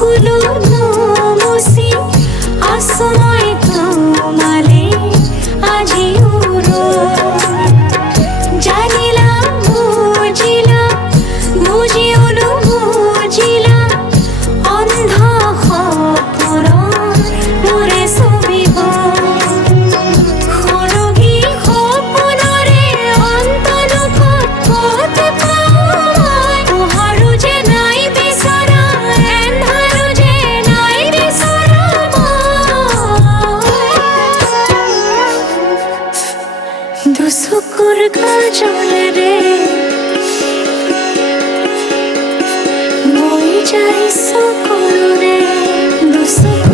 চকুলো মুছি আসময় তোমালে আজি উড়ো জানিলাম বুঝিলাম বুঝিওলো বুঝিলাম অন্ধ খপর মোরে ছবিব খৰগী সপোনৰে অন্তলোকত ক'ত পাওঁ পোহৰো যে নাই বিচৰা এন্ধাৰো যে নাই বিচৰা দুচকুৰ কাজলেৰে বৈ যায় চকুৰে দুচকুৰ